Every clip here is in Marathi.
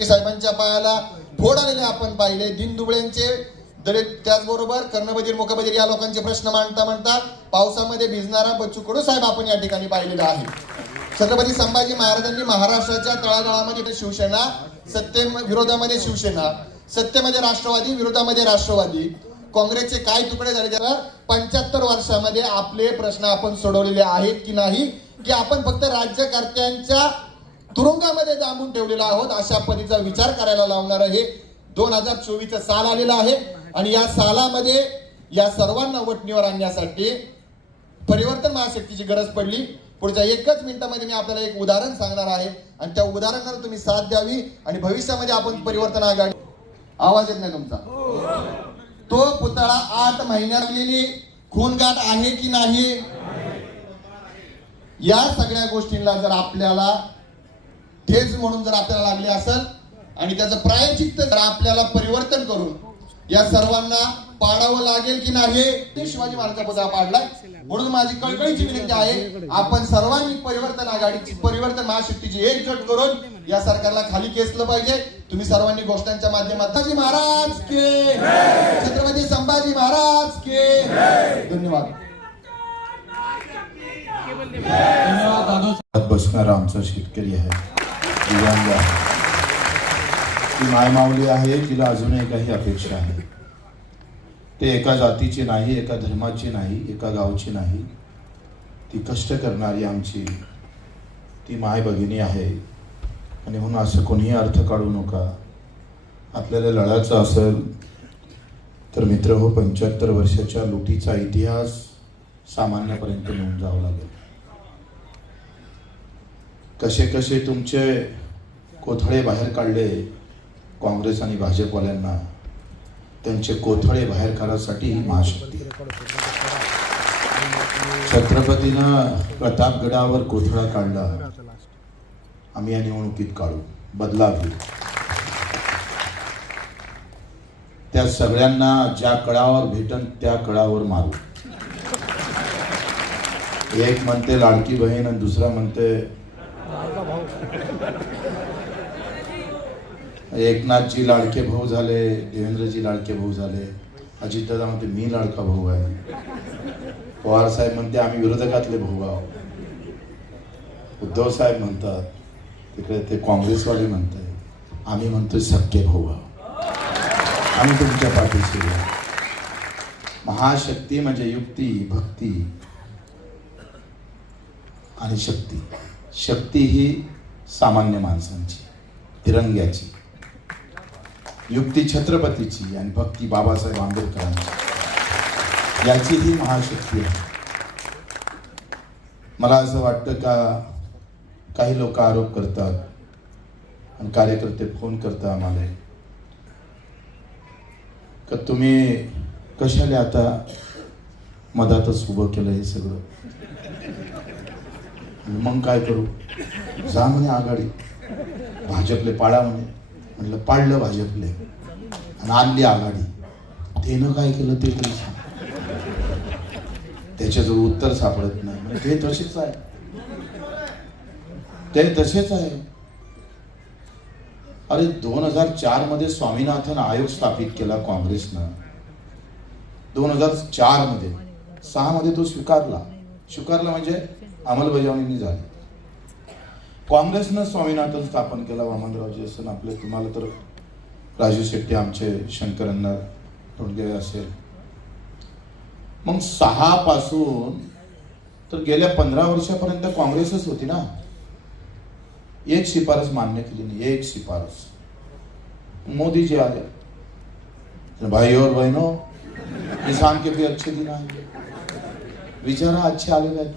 साहेबांच्या पायाला फोड आलेले आपण पाहिले. दिनदुबळ्यांचे दलित, त्याचबरोबर कर्णबधीर मुखबधीर या लोकांचे प्रश्न मांडता पावसामध्ये भिजणारा बच्चू कडू साहेब आपण या ठिकाणी पाहिलेला आहे. छत्रपती संभाजी महाराजांनी महाराष्ट्राच्या तळागाळामध्ये शिवसेना, सत्ते विरोधामध्ये शिवसेना, सत्तेमध्ये राष्ट्रवादी, विरोधामध्ये राष्ट्रवादी, काँग्रेसचे काय तुकडे झाले. त्याला 75 वर्षामध्ये आपले प्रश्न आपण सोडवलेले आहेत की नाही, की आपण फक्त राज्यकर्त्यांच्या तुरुंगामध्ये दाबून ठेवलेला आहोत, अशा पद्धतीचा विचार करायला लावणार हे 2024 साल आलेला आहे. आणि या सालामध्ये या सर्वांना वटणीवर आणण्यासाठी परिवर्तन महाशक्तीची गरज पडली. पुढच्या 1 मिनिटामध्ये मी आपल्याला एक उदाहरण सांगणार आहे आणि त्या उदाहरणाला तुम्ही साथ द्यावी आणि भविष्यामध्ये आपण परिवर्तन आघाडी. आवाज येत नाही तुमचा? तो पुतळा 8 महिन्यात गेली खूनगाठ आहे की नाही, या सगळ्या गोष्टींना जर आपल्याला ठेच म्हणून जर आपल्याला लागले असेल आणि त्याचं प्रायश्चित्त जर आपल्याला परिवर्तन करून या सर्वांना पाडावं लागेल की नाही, ते शिवाजी महाराजांचा पुतळा पाडलाय. म्हणून माझी कळकळीची विनंती आहे, आपण सर्वांनी परिवर्तन आघाडीची, परिवर्तन महाशक्तीची एकजूट करून या सरकारला खाली खेचलं पाहिजे. तुम्ही सर्वांनी गोष्टांच्या माध्यमातून महाराज के, छत्रपती संभाजी महाराज के. धन्यवाद. बसणारा आमचा शेतकरी आहे, दिव्यांग आहे, ती मायमाऊली आहे, तिला अजूनही काही अपेक्षा आहे. ते एका जातीची नाही, एका धर्माची नाही, एका गावची नाही, ती कष्ट करणारी आमची ती माय भगिनी आहे. आणि म्हणून असं कोणीही अर्थ काढू नका. आपल्याला लढायचं असेल तर मित्र हो, 75 वर्षाच्या लुटीचा इतिहास सामान्यपर्यंत नेऊन जावं लागेल. कसे कसे तुमचे कोथळे बाहेर काढले काँग्रेस आणि भाजपवाल्यांना, त्यांचे कोथळे बाहेर काढण्यासाठी ही महाशक्ती. छत्रपतीनं प्रतापगडावर कोथळा काढला, आम्ही या निवडणुकीत काढू, बदला घेऊ. त्या सगळ्यांना ज्या कडावर भेटन त्या कडावर मारू. एक म्हणते लाडकी बहीण आणि दुसरा म्हणते एकनाथजी लाडके भाऊ झाले, देवेंद्रजी लाडके भाऊ झाले, अजितदादा म्हणते मी लाडका भाऊ आहे, पवार साहेब म्हणते आम्ही विरोधकातले भाऊ आहोत, उद्धव साहेब म्हणतात, तिकडे ते काँग्रेसवाले म्हणतात, आम्ही म्हणतोय सख्खे भाऊ आहोत, आम्ही तुमच्या पाठीशी आहोत. महाशक्ती म्हणजे युक्ती, भक्ती आणि शक्ती. शक्ती ही सामान्य माणसांची, तिरंग्याची, युक्ती छत्रपतीची आणि भक्ती बाबासाहेब आंबेडकरांची, याची ही महाशक्ती आहे. मला असं वाटतं का काही लोक आरोप करतात आणि कार्यकर्ते फोन करतात आम्हाला का तुम्ही कशाला आता मधातच उभं केलं हे सगळं, मग काय करू, जा म्हणे आघाडी, भाजपले पाडा म्हणे. म्हणलं पाडलं भाजपले आणि आणली आघाडी. त्यानं काय केलं ते तरी सांग. त्याच्याजवळ उत्तर सापडत नाही. म्हणजे ते तसेच आहे, ते तसेच आहे. अरे 2004 मध्ये स्वामीनाथन आयोग स्थापित केला काँग्रेसनं. 2004 मध्ये, 6 मध्ये तो स्वीकारला म्हणजे अंमलबजावणी झाली. काँग्रेसनं स्वामीनाथन स्थापन केला, वामनरावजी असेल आपले, तुम्हाला तर राजू शेट्टी आमचे, शंकरांना तोंडगे असेल. मग 6 पासून तर गेल्या 15 वर्षापर्यंत काँग्रेसच होती ना. एक शिफारस मान्य केली नाही, एक शिफारस. मोदीजी आले, भाई और बहनों, किसान के भी अच्छे दिन आएंगे. विचारा अच्छे आले नाही,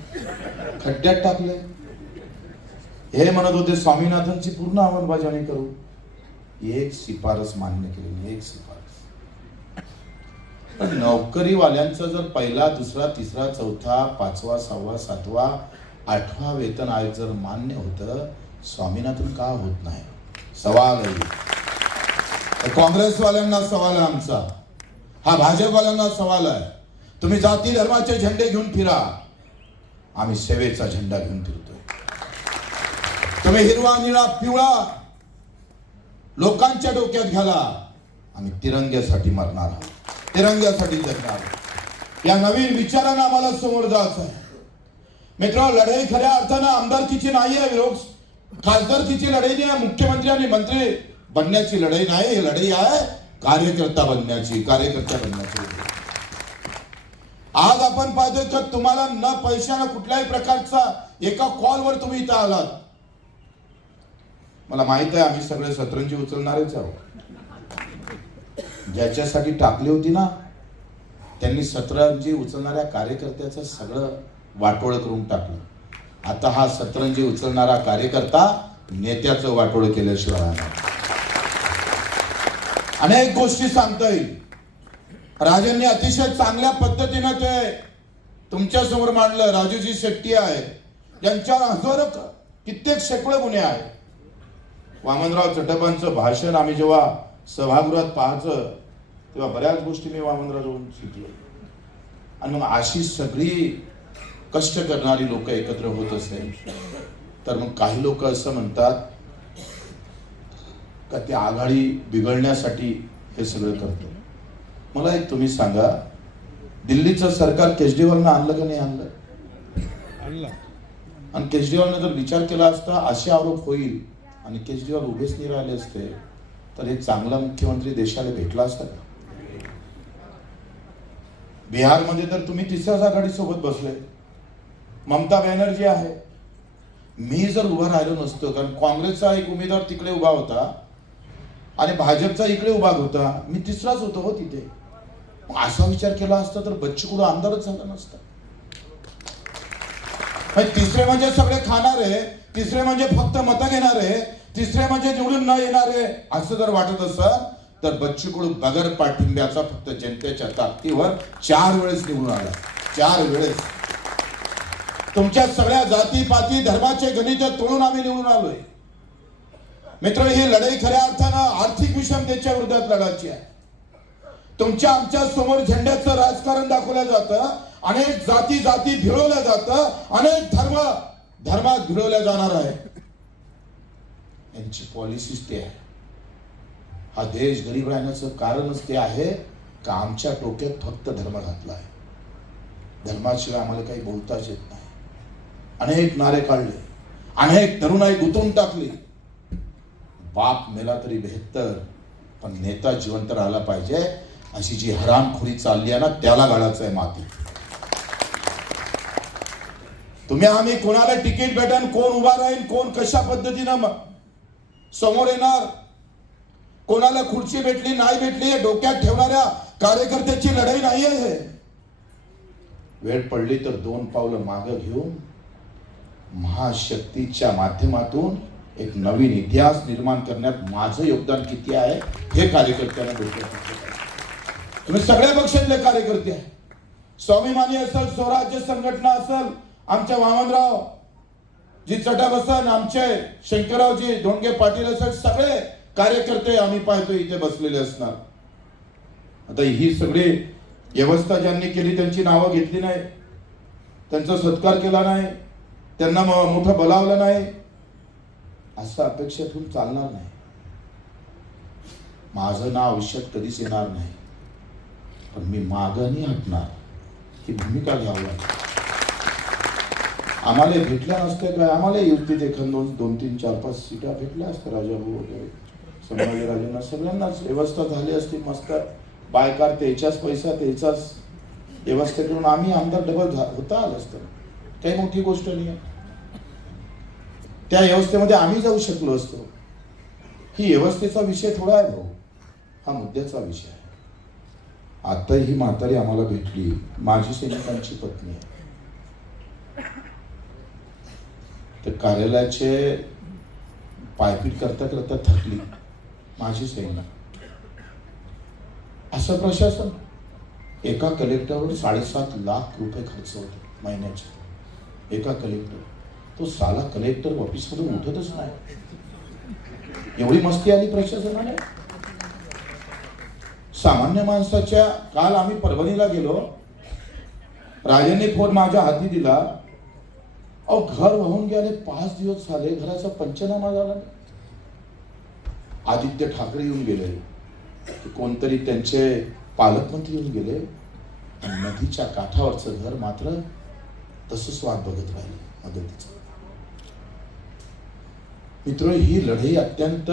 खड्ड्यात टाकले. हे म्हणत होते स्वामीनाथनची पूर्ण अंमलबजावणी करू, एक शिफारस मान्य केली, एक शिफारस. पण नोकरीवाल्यांचा जर पहिला, दुसरा, तिसरा, चौथा, 5वा, 6वा, 7वा, 8वा वेतन आयोग जर मान्य होतं, स्वामीनाथन का होत नाही? सवाल आहे. काँग्रेसवाल्यांना सवाल आहे आमचा, हा भाजपवाल्यांना सवाल आहे. तुम्ही जाती धर्माचे झेंडे घेऊन फिरा, आम्ही सेवेचा झेंडा घेऊन फिरतोय. तुम्ही हिरवा, निळा, पिवळा लोकांच्या डोक्यात घाला. आम्ही तिरंग्यासाठी मरणार आहोत, तिरंग्यासाठी जगणार आहोत. या नवीन विचारानं आम्हाला समोर जायचं आहे. मित्र, लढाई खऱ्या अर्थानं आमदारकीची नाही आहे, विरोध खासदारकीची लढाई नाही आहे, मुख्यमंत्री आणि मंत्री बनण्याची लढाई नाही. ही लढाई आहे कार्यकर्ता बनण्याची, कार्यकर्ता बनण्याची. आज आपण पाहतोय तर तुम्हाला न पैशानं कुठल्याही प्रकारचा एका कॉलवर तुम्ही इथं आलात. मला माहित आहे आम्ही सगळे सतरंजी उचलणारेच आहोत. ज्याच्यासाठी टाकली होती ना त्यांनी सतरंजी उचलणाऱ्या कार्यकर्त्याचं सगळं वाटोळ करून टाकलं. आता हा सतरंजी उचलणारा कार्यकर्ता नेत्याचं वाटोळ केल्याशिवाय नाही. अनेक गोष्टी सांगता येईल. राजांनी अतिशय चांगल्या पद्धतीनं ते तुमच्या समोर मांडलं. राजूजी शेट्टी आहे, यांच्यावर हजारो कित्येक शेकडो गुन्हे आहेत. वामनराव चटपांचं भाषण आम्ही जेव्हा सभागृहात पाहायचं तेव्हा बऱ्याच गोष्टी मी वामनरावजवळून शिकलो. आणि मग अशी सगळी कष्ट करणारी लोक एकत्र होत असेल तर मग काही लोक असं म्हणतात का ती आघाडी बिघडण्यासाठी हे सगळं करतो. मला एक तुम्ही सांगा, दिल्लीचं सरकार केजरीवालनं आणलं का नाही आणलं? आणि केजरीवालनं जर विचार केला असता असे आरोप होईल आणि केजरीवाल उभेच नाही राहिले असते तर हे चांगला मुख्यमंत्री देशाला भेटला असता का? बिहारमध्ये तर तुम्ही तिसऱ्याच आघाडी सोबत बसले. ममता बॅनर्जी आहे. मी जर उभा राहिलो नसतो, कारण काँग्रेसचा एक उमेदवार तिकडे उभा होता आणि भाजपचा इकडे उभा होता, मी तिसराच होतो हो तिथे. असा विचार केला असता तर बच्चू कडू आमदारच झाला नसता. तिसरे म्हणजे सगळे खाणारे, तिसरे म्हणजे फक्त मतं घेणारे, तिसरे म्हणजे निवडून न येणारे असं जर वाटत असेल तर बच्चू कडू बगर पाठिंब्याचा फक्त जनतेच्या ताकदीवर 4 वेळेस निवडून आला. 4 वेळेस. तुमच्या सगळ्या जाती पाती धर्माचे गणित तोडून आम्ही निवडून आलोय. मित्र, ही लढाई खऱ्या अर्थानं आर्थिक विषमतेच्या विरोधात लढायची आहे. तुमच्या आमच्या समोर झेंड्याचं राजकारण दाखवलं जातं, अनेक जाती जाती भिळवल्या जातं, अनेक धर्मात भिळवल्या जाणार आहे. यांची पॉलिसीच ते आहे. हा देश गरीब राहण्याचं कारणच ते आहे का आमच्या डोक्यात फक्त धर्म घातला आहे. धर्माशिवाय आम्हाला काही बोलताच येत नाही. अनेक नारे काढले, अनेक तरुणाई गुंतवून टाकली. बाप मेला तरी बेहत्तर, पण नेता जिवंत राहिला पाहिजे. अशी जी हरामखोरी चालली आहे ना त्याला गाळाचं आहे माती. तुम्ही आम्ही कोणाला तिकीट भेटन, कोण उभा राहील, कोण कशा पद्धतीनं समोर येणार, कोणाला खुर्ची भेटली नाही भेटली डोक्यात ठेवणाऱ्या कार्यकर्त्याची लढाई नाही आहे. वेळ पडली तर 2 पावलं मागे घेऊन महाशक्तीच्या माध्यमातून एक नवीन इतिहास निर्माण करण्यात माझं योगदान किती आहे हे कार्यकर्त्यांना डोक्यात. तुम्ही सगळ्या पक्षातले कार्यकर्ते आहे. स्वाभिमानी असेल, स्वराज्य संघटना असेल, आमच्या वामनराव जी चटाप असेल, आमचे शंकररावजी धोंडगे पाटील असेल, सगळे कार्यकर्ते आम्ही पाहतो इथे बसलेले असणार. आता ही सगळी व्यवस्था ज्यांनी केली त्यांची नावं घेतली नाही, त्यांचा सत्कार केला नाही, त्यांना मोठं बोलावलं नाही, असं अपेक्षेतून चालणार नाही. माझं नाव आयुष्यात कधीच येणार नाही, पण मी मागं नाही हटणार ही भूमिका घ्यावी लागते. आम्हाला भेटल्या नसत्या काय, आम्हाला युतीत एखाद 2, 3, 4, 5 सीटा भेटल्या असत्या. राजाभाऊ वगैरे संभाजीराजांना सगळ्यांनाच व्यवस्था झाली असती मस्त. बायकार त्याच्याच पैसा त्याचाच व्यवस्था करून आम्ही आमदार डबल होता आलं असतं. काही मोठी गोष्ट नाही आहे. त्या व्यवस्थेमध्ये आम्ही जाऊ शकलो असतो. ही व्यवस्थेचा विषय थोडा आहे भाऊ, हा मुद्द्याचा विषय आहे. आता ही म्हातारी आम्हाला भेटली, माजी सैनिकांची पत्नी आहे. तर कार्यालयाचे पायपीट करता करता थकली माझी सैनिक. असं प्रशासन एका कलेक्टरवर 7.5 लाख रुपये खर्च होतो महिन्याचे. एका कलेक्टर, तो साला कलेक्टर ऑफिसमधून उठतच नाही. एवढी मस्ती आली प्रशासनाने. सामान्य माणसाच्या, काल आम्ही परभणीला गेलो, राजांनी फोन माझ्या हाती दिला. अहो घर वाहून गेले, 5 दिवस झाले, घराचा पंचनामा झाला. आदित्य ठाकरे येऊन गेले, कोणतरी त्यांचे पालकमंत्री येऊन गेले, आणि नदीच्या काठावरचं घर मात्र तसंच वाट बघत राहिले मदतीचं. मित्र, ही लढाई अत्यंत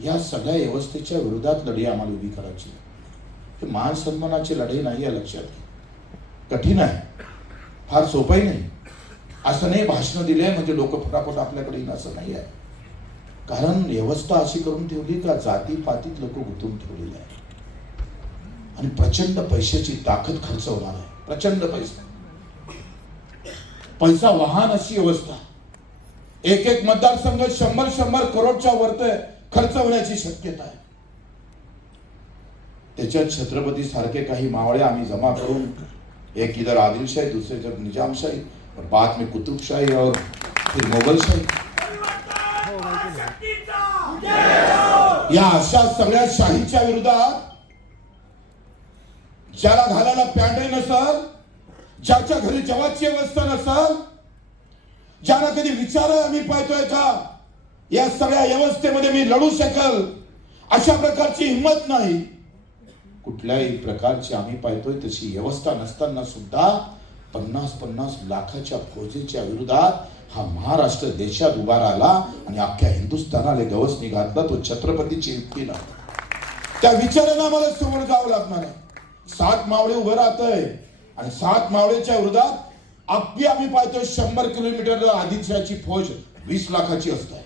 या सगळ्या व्यवस्थेच्या विरोधात लढाई आम्हाला उभी करायची. हे मान सन्मानाची लढाई नाही आहे, लक्षात घ्या. कठीण आहे, फार सोपंही नाही. असं नाही भाषण दिले म्हणजे लोक फटाफट आपल्याकडे येईल असं नाही आहे. कारण व्यवस्था अशी करून ठेवली का जातीपातीत लोक गुंतवून ठेवलेले आहे आणि प्रचंड पैशाची ताकद खर्च होणार आहे. प्रचंड पैसा वाहन अशी व्यवस्था. एक एक मतदारसंघ 100 करोडच्या वरती खर्च होण्याची शक्यता आहे. त्याच्यात छत्रपती सारखे काही मावळे आम्ही जमा करून, एक इधर आदिलशाही, दूसरे जब निजामशाही, और बाद में कुतुबशाही और फिर मुगलशाही, या अशा सगळ्या शाहीच्या विरोधात ज्याला घालायला पॅन्टही नसल, ज्याच्या घरी जेवायची व्यवस्था नसल, ज्याला कधी विचार आम्ही पाहतोय का या सगळ्या व्यवस्थेमध्ये मी लढू शकल, अशा प्रकारची हिंमत नाही. कुठल्याही प्रकारची आम्ही पाहतोय तशी व्यवस्था नसताना सुद्धा 50-50 लाखाच्या फौजेच्या विरोधात हा महाराष्ट्र देशात उभा राहिला आणि अख्ख्या हिंदुस्थानाला गवसणी घातला. तो छत्रपतीची युक्तीनं, त्या विचारानं आम्हाला समोर जावं लागणार आहे. 7 मावळे उभं राहतंय आणि 7 मावळेच्या विरोधात अगदी आम्ही पाहतोय 100 किलोमीटर आदिलशाची फौज 20 लाखाची असते.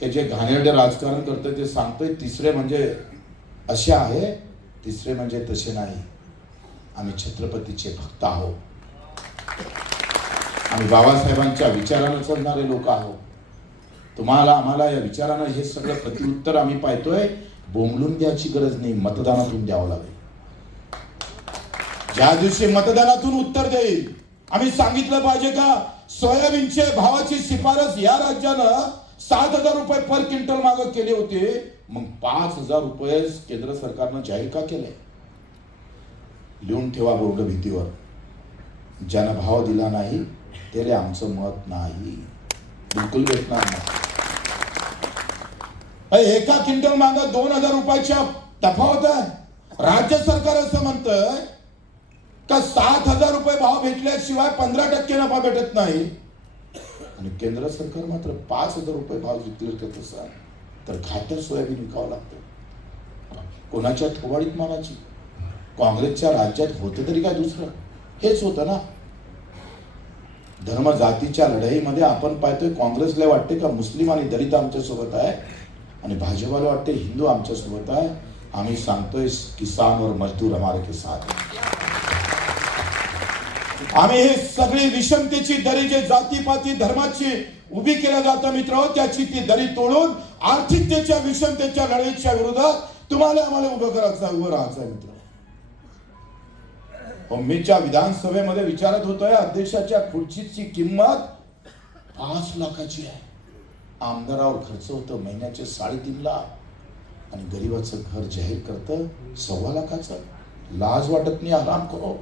हे जे घाणेरडे राजकारण करतोय ते सांगतोय तिसरे म्हणजे असे आहे, तिसरे म्हणजे तसे नाही. आम्ही छत्रपतीचे भक्त आहोत. आम्ही बाबासाहेबांच्या विचारानं चालणारे लोक आहोत. तुम्हाला आम्हाला या विचारानं हे सगळं प्रत्युत्तर आम्ही पाहतोय. बोंबलून द्यायची गरज नाही, मतदानातून द्यावं लागेल. ज्या दिवशी मतदानातून उत्तर देईल, आम्ही सांगितलं पाहिजे का सोयाबीनचे भावाची शिफारस या राज्यानं 7,000 रुपये पर क्विंटल मागे केले होते, मग 5,000 रुपये केंद्र सरकारनं जाहीर का केले? लिहून ठेवा बोर्ड भीतीवर. ज्यानं भाव दिला नाही त्याला आमचं मत नाही, बिलकुल भेटणार नाही. एका क्विंटल मागे 2,000 रुपयाच्या तफावत आहे. राज्य सरकार असं म्हणतंय का 7,000 रुपये भाव भेटल्याशिवाय 15% नफा भेटत नाही, आणि केंद्र सरकार मात्र 5,000 रुपये भाव डिक्लेअर करत असाल तर खात्यात सोयाबीन विकावं लागतं. कोणाच्या थोबाडीत मानाची? काँग्रेसच्या राज्यात होतं तरी काय दुसरं? हेच होतं ना. धर्म जातीच्या लढाईमध्ये आपण पाहतोय काँग्रेसला वाटते का मुस्लिम आणि दलित आमच्या सोबत आहे, आणि भाजपाला वाटते हिंदू आमच्या सोबत आहे. आम्ही सांगतोय किसान और मजदूर हमारे के साथ. आम्ही हे सगळी विषमतेची दरी जे जातीपाती धर्माची उभी केल्या जातं मित्र, त्याची ती दरी तोडून आर्थिकतेच्या विषमतेच्या लढाईच्या विरोधात तुम्हाला आम्हाला उभं राहायचं आहे मित्र. मीच्या विधानसभेमध्ये विचारत होतोय, अध्यक्षाच्या खुर्चीची किंमत 5 लाखाची आहे. आमदारावर खर्च होतं महिन्याचे 3.5 लाख, आणि गरीबाचं घर जाहीर करतं 1.25 लाखाचं. लाज वाटत नाही? आराम करो.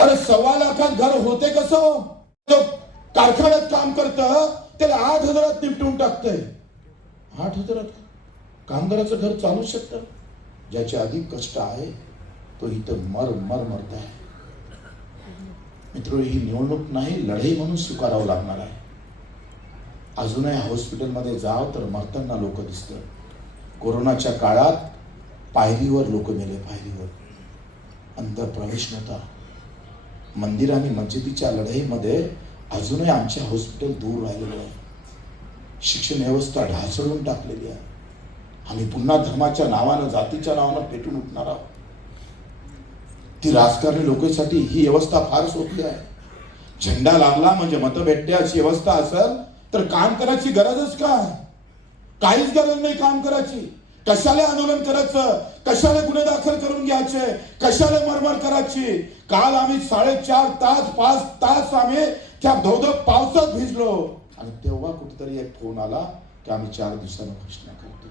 अरे 1.25 लाखात घर होते कसं? जो कारखान्यात काम करतं त्याला 8,000 निपटून टाकतंय. 8,000 कामगाराचं घर चालू शकतं? ज्याचे अधिक कष्ट आहे तो इथं मरत आहे. मित्र, ही निवडणूक नाही, लढाई म्हणून स्वीकारावं लागणार आहे. अजूनही हॉस्पिटलमध्ये जाव तर मरताना लोक दिसतात. कोरोनाच्या काळात पायरीवर लोक मेले, पायरीवर. अंदर प्रवेश नव्हता. मंदिर आणि मस्जिदीच्या लढाईमध्ये अजूनही आमचे हॉस्पिटल दूर राहिलेले आहे. शिक्षण व्यवस्था ढासळून टाकलेली आहे. आम्ही पुन्हा धर्माच्या नावानं, जातीच्या नावानं पेटून उठणार आहोत. ती राजकारणी लोकांसाठी ही व्यवस्था फार सोपी आहे. झेंडा लागला म्हणजे मतं भेटते अशी व्यवस्था असेल तर काम करायची गरजच काय? काहीच गरज नाही काम करायची. कशाला आंदोलन करायचं? कशाला गुन्हे दाखल करून घ्यायचे? कशाला मरमर करायची? काल आम्ही 4.5 तास 5 तास आम्ही त्या धोधो पावसात भिजलो, आणि तेव्हा कुठेतरी एक फोन आला की आम्ही 4 दिवसांना घोषणा करतो.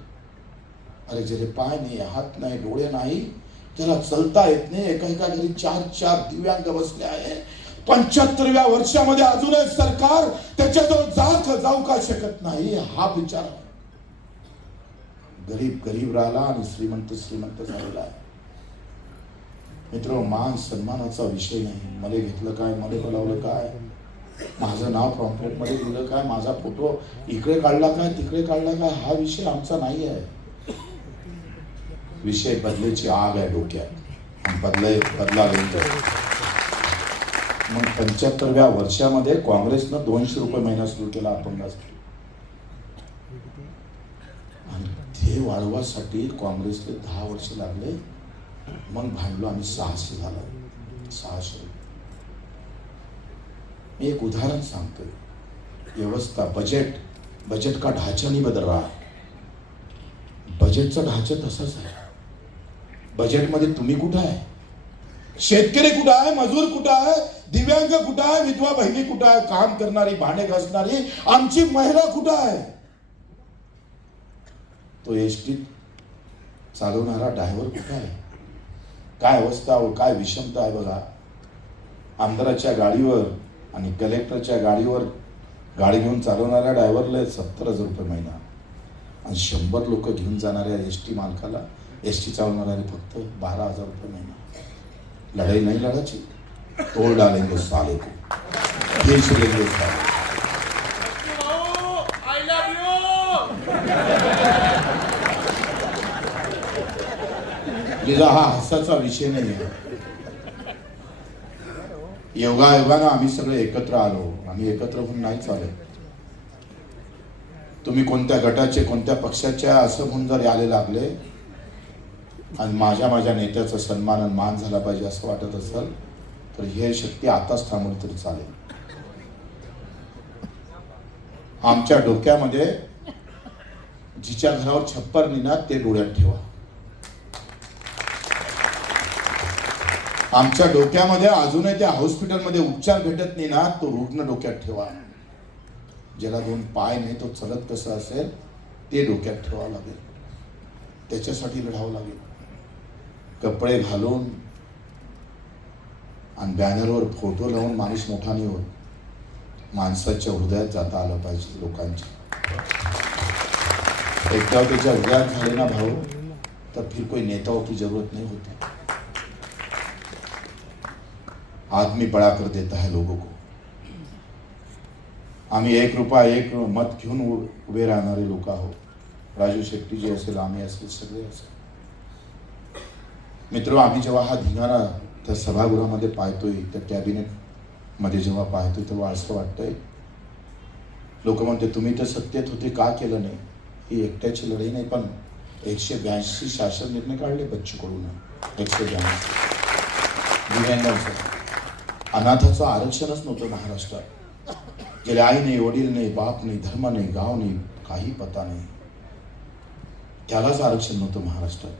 अरे ज्याला पाय नाही, हात नाही, डोळे नाही, त्याला चलता येत नाही, एका घरी 4 दिव्यांग बसले आहे, 75व्या वर्षामध्ये अजून एक सरकार त्याच्याजवळ जाऊ का शकत नाही, हा विचार आहे. गरीब गरीब राहिला आणि श्रीमंत श्रीमंत झालेला आहे. मित्र, मान सन्मानाचा विषय नाही. मला घेतलं काय, मला बोलावलं काय, माझं नाव पॉम्पलेट मध्ये दिलं काय, माझा फोटो इकडे काढला काय, तिकडे काढला काय, हा विषय आमचा नाही आहे. विषय बदलेची आग आहे डोक्यात, बदला मग 75व्या वर्षामध्ये काँग्रेसनं 200 रुपये महिना सुरू केला अपंगासाठी, आणि ते वाढवासाठी काँग्रेसला 10 वर्ष लागले. मग भांडलो आम्ही, 600 झाला. 600. मी एक उदाहरण सांगतोय. व्यवस्था, बजट का ढांचा नहीं बदल रहा है. बजेटचा ढांचा तसाच आहे. बजेटमध्ये तुम्ही कुठं आहे, शेतकरी कुठं आहे, मजूर कुठं आहे, दिव्यांग कुठं आहे, विधवा बहिणी कुठं आहे, काम करणारी, भांडे घासणारी आमची महिला कुठं आहे, तो एसटी चालवणारा ड्रायव्हर कुठं आहे. काय अवस्था, काय विषमता आहे बघा. आमदाराच्या गाडीवर आणि कलेक्टरच्या गाडीवर गाडी घेऊन चालवणाऱ्या ड्रायव्हरला 70,000 रुपये महिना, आणि 100 लोक घेऊन जाणाऱ्या एसटी मालकाला, एसटी चालवणाऱ्याला फक्त 12,000 रुपये महिना. लढाई नहीं लड़ाची, तोड़ डालेंगे साले को, खींच लेंगे साले. लिजा हा हसाचा विषय नाही आहे. योगायोगानं आम्ही सगळे एकत्र आलो. आम्ही एकत्र होऊन नाही चालत. तुम्ही कोणत्या गटाचे, कोणत्या पक्षाचे असं म्हणून जर आले लागले आणि माझ्या नेत्याचा सन्मान आणि मान झाला पाहिजे असं वाटत असेल तर हे शक्ती आताच थांबवली तरी चालेल. आमच्या डोक्यामध्ये जिच्या घरावर छप्पर नाही ना ते डोळ्यात ठेवा. आमच्या डोक्यामध्ये अजूनही त्या हॉस्पिटलमध्ये उपचार भेटत नाही ना तो रुग्ण डोक्यात ठेवा. ज्याला 2 पाय नाही तो चलत कसं असेल ते डोक्यात ठेवावं लागेल. त्याच्यासाठी लढावं लागेल. कपडे घालून आणि बॅनरवर फोटो लावून माणूस मोठा नाही होत. माणसाच्या हृदयात जाता आलं पाहिजे. लोकांच्या एकदा त्याच्या हृदयात झाले ना भाऊ तर फिर कोई नेताओं की जरूरत नहीं होती. आदमी बड़ा कर देता है लोगों को. आम्ही 1 रुपया 1 मत घेऊन उभे राहणारे लोक आहोत. राजू शेट्टी जी असेल, आम्ही असेल, सगळे असेल. मित्र, आम्ही जेव्हा हा धिंगाणा त्या सभागृहामध्ये पाहतोय, त्या कॅबिनेट मध्ये जेव्हा पाहतोय तेव्हा असं वाटतंय, लोक म्हणते तुम्ही तर सत्तेत होते का केलं नाही. ही एकट्याची लढाई नाही, पण 182 शासन निर्णय काढले बच्चू कडून. 182 दिव्यांगांचं. अनाथाचं आरक्षणच नव्हतं महाराष्ट्रात. गेले आई नाही, वडील नाही, बाप नाही, धर्म नाही, गाव नाही, काही पता नाही, त्यालाच आरक्षण नव्हतं महाराष्ट्रात.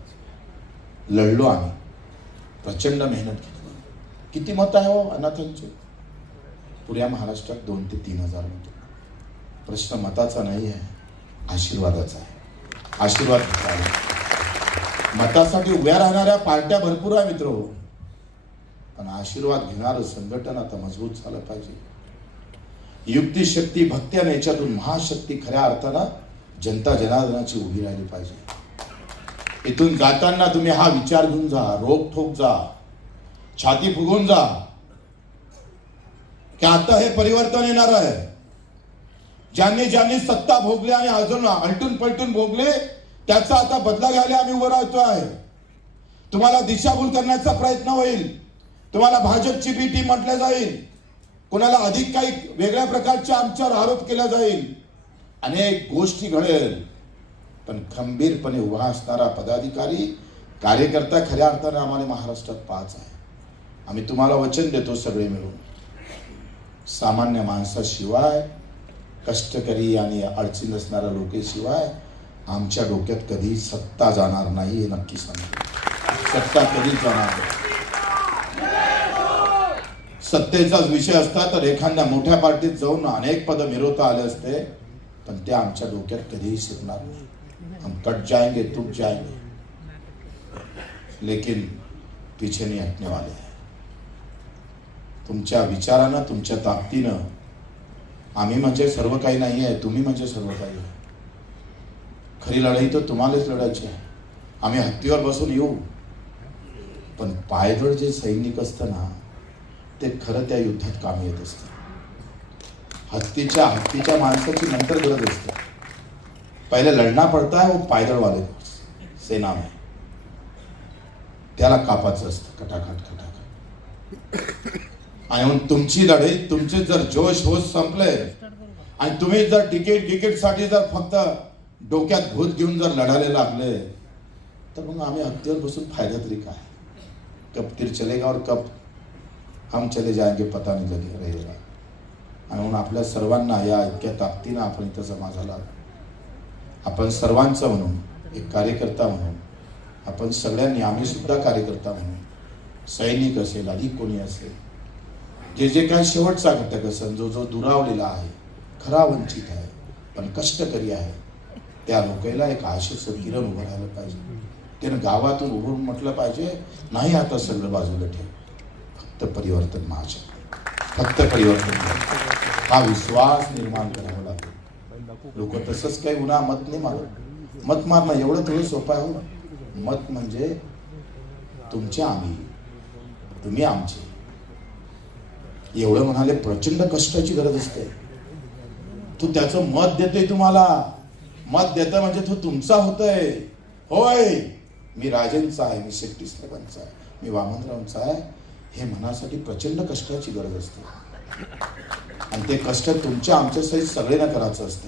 लढलो आम्ही, प्रचंड मेहनत केली. किती मत आहे हो अनाथांचे पुऱ्या महाराष्ट्रात? 2 ते 3 हजार मत. प्रश्न मताचा नाही आहे, आशीर्वादाचा आहे. आशीर्वाद मतासाठी उभ्या राहणाऱ्या पार्ट्या भरपूर आहे मित्र, पण आशीर्वाद घेणारं संघटन आता मजबूत झालं पाहिजे. युक्ती, शक्ती, भक्ती आणि याच्यातून महाशक्ती खऱ्या अर्थानं जनता जनार्दनाची उभी राहिली पाहिजे. इथून जाताना तुम्ही हा विचार घेऊन जा, रोखोक जा, छाती फुगवून जा की आता हे परिवर्तन येणार आहे. ज्यांनी सत्ता भोगली आणि अजून अलटून पलटून भोगले त्याचा आता बदला घ्यायला आम्ही उभं राहतो आहे. तुम्हाला दिशाभूल करण्याचा प्रयत्न होईल. तुम्हाला भाजपची बी टीम म्हटलं जाईल. कोणाला अधिक काही वेगळ्या प्रकारचे आमच्यावर आरोप केला जाईल. अनेक गोष्टी घडेल, पण खंबीरपणे उभा असणारा पदाधिकारी, कार्यकर्ता खऱ्या अर्थाने आम्हाला महाराष्ट्रात 5 आहे. आम्ही तुम्हाला वचन देतो सगळे मिळून, सामान्य माणसाशिवाय, कष्टकरी आणि अडचणी असणाऱ्या लोकांशिवाय आमच्या डोक्यात कधी सत्ता जाणार नाही, हे नक्की सांगतो. सत्ता कधीच जाणार नाही. सत्तेचाच विषय असता तर एखाद्या मोठ्या पार्टीत जाऊन अनेक पद मिळवता आले असते, पण ते आमच्या डोक्यात कधीही शिरणार नाही. हम कट जाएंगे, टूट जाएंगे, लेकिन पीछे नहीं हटने वाले हैं. तुमच्या विचारानं, तुमच्या ताकदीनं आम्ही म्हणजे सर्व काही नाही आहे, तुम्ही म्हणजे सर्व काही आहे. खरी लढाई तर तुम्हालाच लढायची आहे. आम्ही हत्तीवर बसून येऊ, पण पायदळ जे सैनिक असतं ना, ते खरं त्या युद्धात कामी येत असतं. हत्तीच्या माणसाची नंतर गरज असते. पहिले लढना पडता है वो पायदळ वाले सेना में, त्याला कापाचं असतं खटाखट खटाखट. आणि म्हणून तुमची लढाई, तुमचे जर जोश होश संपले आणि तुम्ही जर तिकीट साठी जर फक्त डोक्यात भूत घेऊन जर लढायला लागले, तर मग आम्ही हत्तीवर बसून फायदा तरी काय. कब तीर चलेगा और कब हम चले जाएंगे पता नहीं लगे रहेगा. आणि म्हणून आपल्या सर्वांना या इतक्या ताकदीनं आपण इथं जमा झाला, आपण सर्वांचं म्हणून, एक कार्यकर्ता म्हणून, आपण सगळ्यांनी, आम्ही सुद्धा कार्यकर्ता म्हणून, सैनिक असेल अधिक कोणी असेल, जे जे काही शेवटचा घटक असेल, जो दुरावलेला आहे, खरा वंचित आहे पण कष्टकरी आहे, त्या लोकांना एक आशेचं किरण उभं राहिलं पाहिजे. त्यानं गावातून उभं म्हटलं पाहिजे, नाही आता सगळं बाजूला ठेव, फक्त परिवर्तन महाशक्ती, फक्त परिवर्तन हा विश्वास निर्माण करावा लागेल. लोक तसंच काही उन्हा मत नाही मारत. मत मारणं एवढं थोडं सोपं आहे हो. मत म्हणजे तुमचे आम्ही, तुम्ही आमचे, एवढं म्हणाले प्रचंड कष्टाची गरज असते. तू त्याचं मत देतोय, तुम्हाला मत देतं म्हणजे तो तुमचा होतोय. होय, मी राजेंचा आहे, मी शेट्टी साहेबांचा आहे, मी वामनरावांचा आहे, हे म्हणासाठी प्रचंड कष्टाची गरज असते. आणि ते कष्ट तुमच्या आमच्या सहित सगळ्यांना करायचं असते.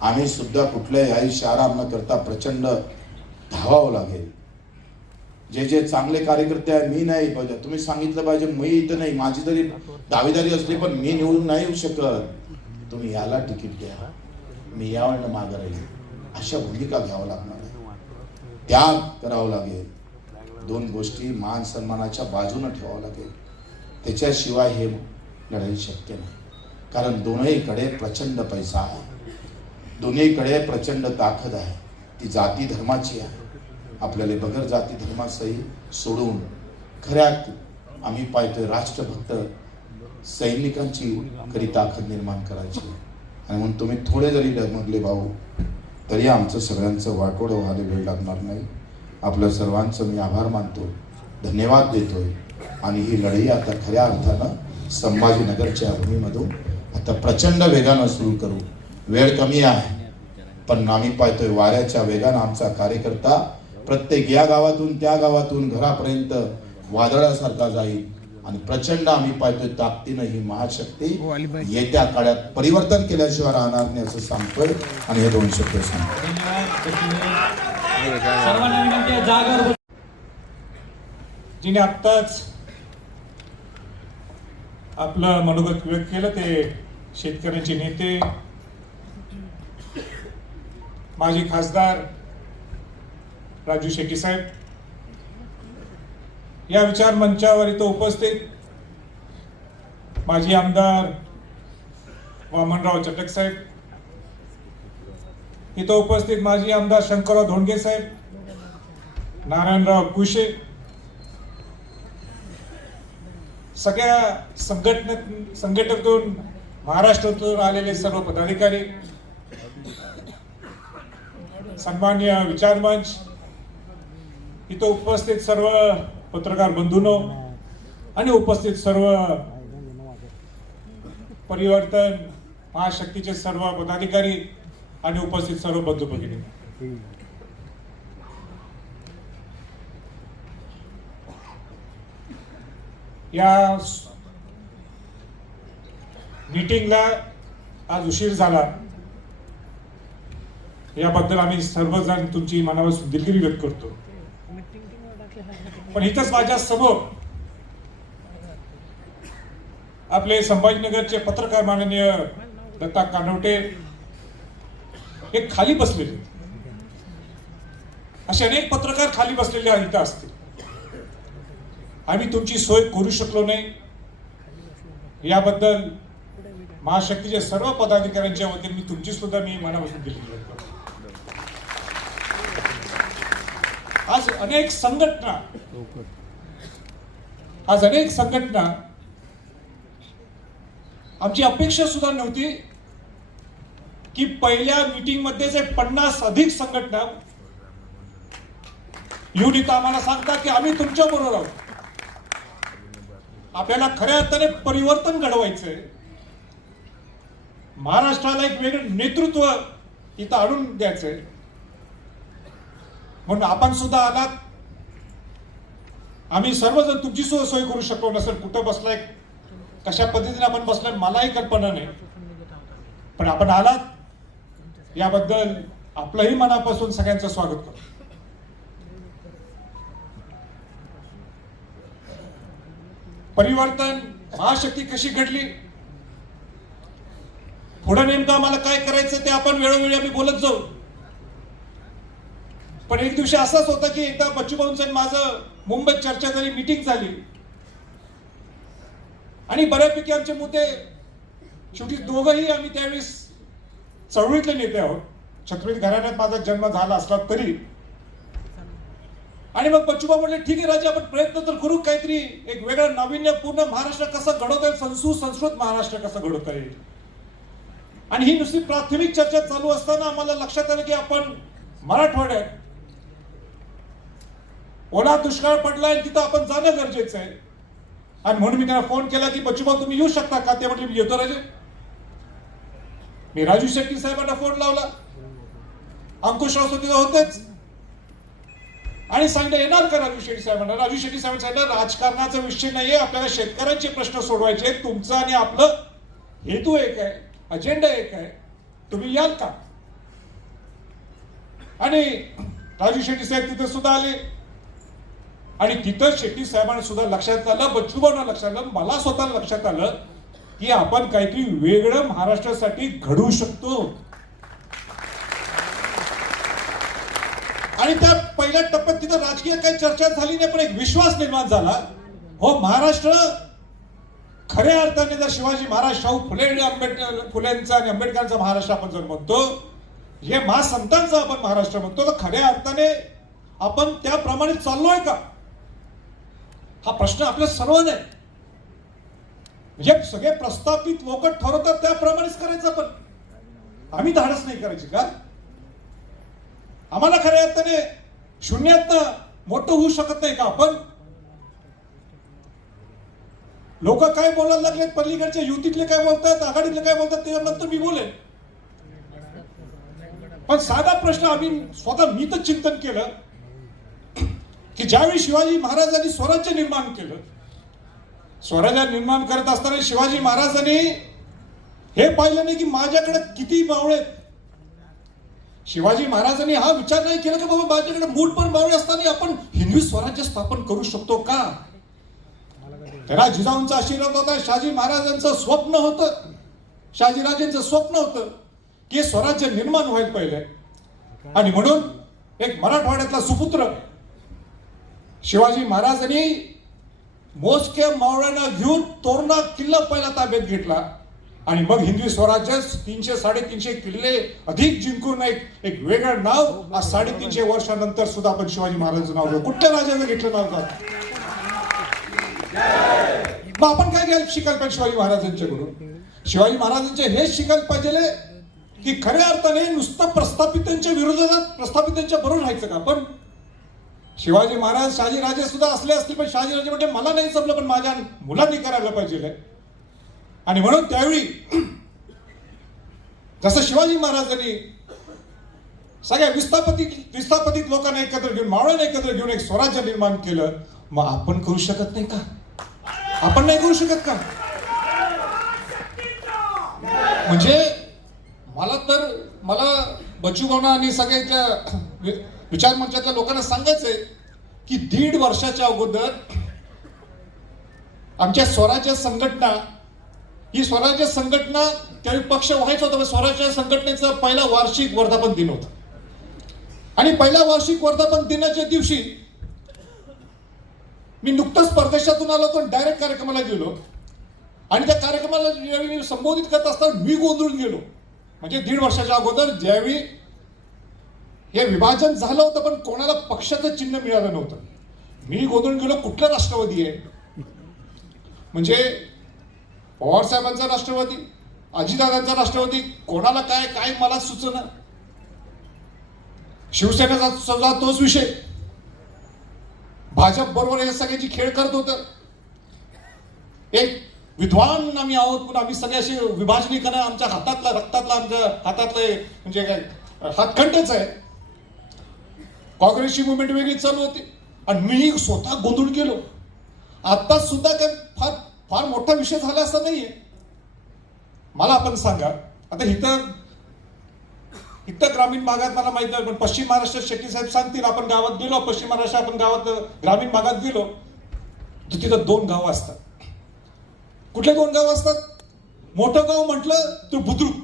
आम्ही सुद्धा कुठल्याही इशारा न करता प्रचंड धावावं लागेल. जे जे चांगले कार्यकर्ते आहे, मी नाही पाहिजे, तुम्ही सांगितलं पाहिजे मी इथं नाही, माझी जरी दावेदारी असली पण मी निवडून नाही येऊ शकत, तुम्ही याला तिकीट द्या, मी यावरनं मागं राहील, अशा भूमिका घ्यावं लागणार आहे. त्याग करावं लागेल. दोन गोष्टी मान सन्मानाच्या बाजूने ठेवावं लागेल. त्याच्याशिवाय हे लढाई शक्य नाही. कारण दोन्हीकडे प्रचंड पैसा आहे, दोन्हीकडे प्रचंड ताकद आहे. ती जाती धर्माची आहे. आपल्याला बगर जाती धर्मासही सोडून खऱ्या आम्ही पाहतोय राष्ट्रभक्त सैनिकांची खरी ताकद निर्माण करायची. आणि म्हणून तुम्ही थोडे जरी डगमगले भाऊ, तरी आमचं सगळ्यांचं वाटोळं व्हायला वेळ लागणार नाही. आपल्या सर्वांचं मी आभार मानतो, धन्यवाद देतोय. आणि ही लढाई आता खऱ्या अर्थानं संभाजीनगरच्या भूमीमधून आता प्रचंड वेगानं सुरू करू. वेळ कमी आहे, पण आम्ही पाहतोय वाऱ्याच्या वेगानं आमचा कार्यकर्ता प्रत्येक या गावातून त्या गावातून घरापर्यंत वादळासारखा जाईल. आणि प्रचंड आम्ही पाहतोय ताकदीनं ही महाशक्ती येत्या काळात परिवर्तन केल्याशिवाय राहणार नाही असं सांगतोय. आणि हे दोन शब्द सांगतो. जिने आत्ताच आपलं मनोगत व्यक्त केलं ते शेतकऱ्यांचे नेते, माजी खासदार राजू शेट्टी साहेब, या विचार मंचावर इथं उपस्थित माजी आमदार वामनराव चटक साहेब, इथं उपस्थित माजी आमदार शंकरराव धोंडगे साहेब, नारायणराव कुशे, सगळ्या संघटनेतून महाराष्ट्रातून आलेले सर्व पदाधिकारी, सन्मान्य विचार मंच, इथं उपस्थित सर्व पत्रकार बंधूंनो आणि उपस्थित सर्व परिवर्तन महाशक्तीचे सर्व पदाधिकारी आणि उपस्थित सर्व बंधू भगिनी, या मीटिंगला आज उशीर झाला याबद्दल आम्ही सर्वजण तुमची मनापासून दिलगिरी व्यक्त करतो. पण इथंच माझ्या समोर आपले संभाजीनगरचे पत्रकार माननीय दत्ता कानवटे हे खाली बसलेले, असे अनेक पत्रकार खाली बसलेले इथं असतील. आम्ही तुमची सोय करू शकलो नाही, याबद्दल महाशक्तीच्या सर्व पदाधिकाऱ्यांच्या वतीने मी तुमची सुद्धा मी मनापासून दिलगिरी व्यक्त करतो. आज अनेक संघटना आमची अपेक्षा सुद्धा नव्हती की पहिल्या मीटिंग मध्ये जे 50 अधिक संघटना येऊन इथं आम्हाला सांगतात की आम्ही तुमच्या बरोबर आहोत. आपल्याला खऱ्या अर्थाने परिवर्तन घडवायचंय, महाराष्ट्राला एक वेगळं नेतृत्व इथं आणून द्यायचंय. म्हणून आपण सुद्धा आलात. आम्ही सर्वजण तुमची सुद्धा सोय करू शकलो नसेल. कुठं बसलाय, कशा पद्धतीने आपण बसलाय मलाही कल्पना नाही, पण आपण आलात याबद्दल आपलंही मनापासून सगळ्यांचं स्वागत करतो. परिवर्तन महाशक्ती कशी घडली, पुढे नेमकं आम्हाला काय करायचं ते आपण वेळोवेळी आम्ही बोलत जाऊ. पण एक दिवशी असाच होता की एकदा बच्चूभाऊंचं माझं मुंबईत चर्चा झाली, मीटिंग झाली आणि बऱ्यापैकी आमचे मुद्दे, शेवटी दोघंही आम्ही त्यावेळेस चळवळीतले नेते आहोत. छत्रपती घराण्यात माझा जन्म झाला असला तरी. आणि मग बच्चूभाऊ म्हणले ठीक आहे राजा, आपण प्रयत्न तर करू, काहीतरी एक वेगळं नाविन्यपूर्ण महाराष्ट्र कसं घडवता येईल, संस्कृत महाराष्ट्र कसं घडवता येईल. आणि ही नुसती प्राथमिक चर्चा चालू असताना आम्हाला लक्षात आलं की आपण मराठवाड्यात ओला दुष्काळ पडलाय, तिथं आपण जाणं गरजेचं आहे. आणि म्हणून मी त्यांना फोन केला की बच्चूभाऊ तुम्ही येऊ शकता का. ते म्हटले मी येतो राजे. मी राजू शेट्टी साहेबांना फोन लावला, अंकुश राव तिथं होतेच, आणि सांगितलं येणार का राजू शेट्टी साहेबांना. राजू शेट्टी साहेबांनी सांगितलं राजकारणाचा विषय नाहीये, आपल्याला शेतकऱ्यांचे प्रश्न सोडवायचे, तुमचा आणि आपलं हेतू एक आहे, अजेंडा एक आहे, तुम्ही याल का. आणि राजू शेट्टी साहेब तिथे सुद्धा आले. आणि तिथं शेट्टी साहेबांना सुद्धा लक्षात आलं, बच्चूभाऊंना लक्षात आलं, मला स्वतःला लक्षात आलं की आपण काहीतरी वेगळं महाराष्ट्रासाठी घडवू शकतो. आणि त्या पहिल्या टप्प्यात तिथं राजकीय काही चर्चा झाली नाही, पण एक विश्वास निर्माण झाला. हो, महाराष्ट्र खऱ्या अर्थाने जर शिवाजी महाराज, शाहू फुलेंचा आणि आंबेडकरांचा महाराष्ट्र आपण जर म्हणतो, हे महासंतांचा आपण महाराष्ट्र म्हणतो, तर खऱ्या अर्थाने आपण त्याप्रमाणे चाललोय का, हा प्रश्न आपल्या सर्वांना आहे. म्हणजे सगळे प्रस्थापित लोक ठरवतात त्याप्रमाणेच करायचं, पण आम्ही धाडस नाही करायची का. आम्हाला खऱ्या अर्थाने शून्यातनं मोठं होऊ शकत नाही का आपण. लोक काय बोलायला लागलेत, पलीकडच्या युतीतले काय बोलतात, आघाडीतले काय बोलतात, त्याच्यानंतर मी बोलेन. पण साधा प्रश्न आम्ही स्वतः मी तर चिंतन केलं की ज्यावेळी शिवाजी महाराजांनी स्वराज्य निर्माण केलं, स्वराज्य निर्माण करत असताना शिवाजी महाराजांनी हे पाहिलं नाही की माझ्याकडे किती मावळे. शिवाजी महाराजांनी हा विचार नाही केला की बाबा माझ्याकडे मूठभर मावळे असताना आपण हिंदवी स्वराज्य स्थापन करू शकतो का. त्यांना जिजाऊंचा आशीर्वाद होता, शहाजी महाराजांचं स्वप्न होतं, शहाजीराजेंचं स्वप्न होतं की स्वराज्य निर्माण व्हायला पाहिजे. आणि म्हणून एक मराठवाड्यातला सुपुत्र शिवाजी महाराजांनी मोजक्या मावळ्यांना घेऊन तोरणा किल्ला पहिला ताब्यात घेतला. आणि मग हिंदवी स्वराज्य 300-350 किल्ले अधिक जिंकून एक वेगळं नाव आज 350 वर्षानंतर सुद्धा आपण शिवाजी महाराजांचं नाव घेऊ. कुठल्या राजाचं घेतलं नाव का. मग आपण काय घ्यायला शिकायला पाहिजे शिवाजी महाराजांच्याकडून. शिवाजी महाराजांचे हेच शिकायला पाहिजे की खऱ्या अर्थाने नुसतं प्रस्थापितांच्या विरोधात, प्रस्थापितांच्या बरोबर राहायचं का आपण. शिवाजी महाराज शहाजीराजे सुद्धा असले असतील, पण शहाजीराजे म्हणजे मला नाही जमलं पण माझ्या मुलांनी करायला पाहिजे. आणि म्हणून त्यावेळी जसं शिवाजी महाराजांनी सगळ्या विस्थापित लोकांना एकत्र घेऊन, मावळ्यांना एकत्र घेऊन एक स्वराज्य निर्माण केलं, मग आपण करू शकत नाही का. आपण नाही करू शकत का. म्हणजे मला बच्चूभाऊंना आणि सगळ्याच्या विचार मंचातल्या लोकांना सांगायचंय की 1.5 वर्षाच्या अगोदर आमच्या स्वराज्य संघटना, ही स्वराज्य संघटना त्यावेळी पक्ष व्हायचा होता, स्वराज्य संघटनेचा पहिला वार्षिक वर्धापन दिन होता. आणि पहिल्या वार्षिक वर्धापन दिनाच्या दिवशी मी नुकतंच परदेशातून आलो होतो, डायरेक्ट कार्यक्रमाला गेलो. आणि त्या कार्यक्रमाला ज्यावेळी संबोधित करत असताना मी गोंधळून गेलो. म्हणजे 1.5 वर्षाच्या अगोदर ज्यावेळी हे विभाजन झालं होतं, पण कोणाला पक्षाचं चिन्ह मिळालं नव्हतं. मी गोंधळून गेलो, कुठलं राष्ट्रवादी आहे. म्हणजे पवार साहेबांचा राष्ट्रवादी, अजितदादांचा राष्ट्रवादी, कोणाला काय काय मला सुचना. शिवसेनेचा सगळा तोच विषय. भाजप बरोबर हे सगळ्याची खेळ करत होतं. एक विद्वान आम्ही आहोत, पण आम्ही सगळे असे विभाजनीकरण आमच्या हातातला, रक्तातला, आमच्या हातातलं म्हणजे काय हातखंडच आहे. काँग्रेसची मुवमेंट वेगळी चालू होती आणि मी स्वतः गोंधळ केलो. आता सुद्धा काय फार फार मोठा विषय झाला असं नाहीये. मला आपण सांगा, आता इथं ग्रामीण भागात मला माहित नाही, पण पश्चिम महाराष्ट्रात शेट्टी साहेब सांगतील, आपण गावात गेलो, पश्चिम महाराष्ट्र आपण गावात ग्रामीण भागात गेलो तर तिथं 2 गावं असतात. कुठले 2 गावं असतात? मोठं गाव म्हटलं तर बुद्रुक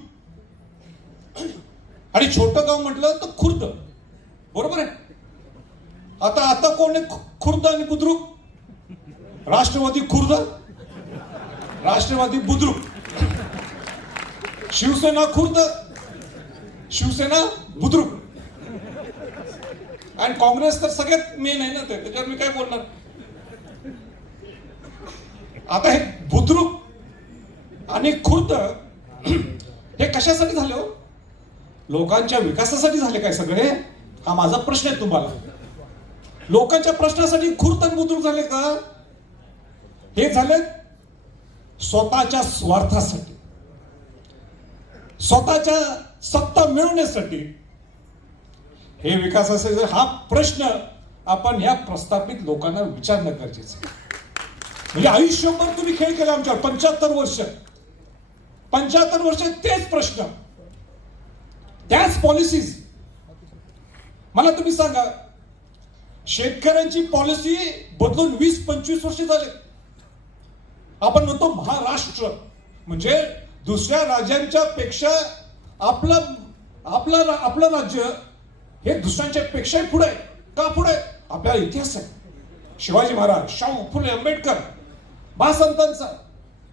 आणि छोटं गाव म्हटलं तर खुर्द. बरोबर आहे. आता कोण आहे खुर्द आणि बुद्रुक? राष्ट्रवादी खुर्द, राष्ट्रवादी बुद्रुक. शिवसेना खुर्द, शिवसेना बुद्रुक. आणि काँग्रेस तर सगळ्यात मेन आहे ना, त्याच्यावर मी काय बोलणार. आता हे बुद्रुक आणि खुर्द हे कशासाठी झाले हो? लोकांच्या विकासासाठी झाले काय सगळे? हा माझा प्रश्न आहे तुम्हाला. लोकांच्या प्रश्नासाठी खुर्द आणि बुद्रुक झाले का? हे झाले स्वतःच्या स्वार्थासाठी, स्वतःच्या सत्ता मिळवण्यासाठी. हे विकासाचे हा प्रश्न आपण या प्रस्थापित लोकांना विचारणं गरजेचं आहे. म्हणजे आयुष्यभर तुम्ही खेळ केला आमच्यावर. 75 वर्ष तेच प्रश्न, त्याच पॉलिसीज. मला तुम्ही सांगा, शेतकऱ्यांची पॉलिसी बदलून 20-25 वर्ष झाले. आपण म्हणतो महाराष्ट्र म्हणजे दुसऱ्या राज्यांच्या पेक्षा आपलं राज्य हे दुसऱ्यांच्या पेक्षा पुढे आहे. का पुढे? आपल्याला इतिहास आहे. शिवाजी महाराज, शाहू फुले, आंबेडकर, महासंतांचा,